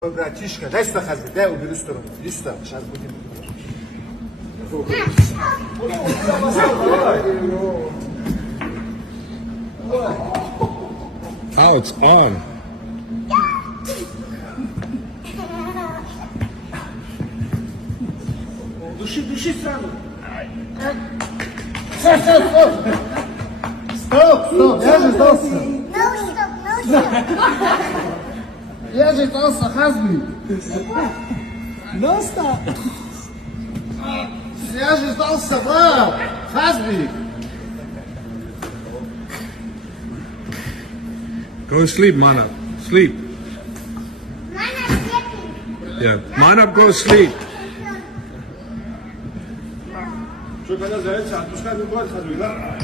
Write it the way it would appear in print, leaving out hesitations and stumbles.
Братишка, дай сюда Хасбик, дай уберу сторону. Иди сюда, сейчас будем. Oh, it's on. Души сразу. Стоп, я же сдался. Я же сдался, Хасбик. No stop. Я же сдался, брат. Хасбик. Go to sleep, man up. Sleep. Yeah, man up, go to sleep. Что, когда зайца, отпускай, не будет, Хасбик, да?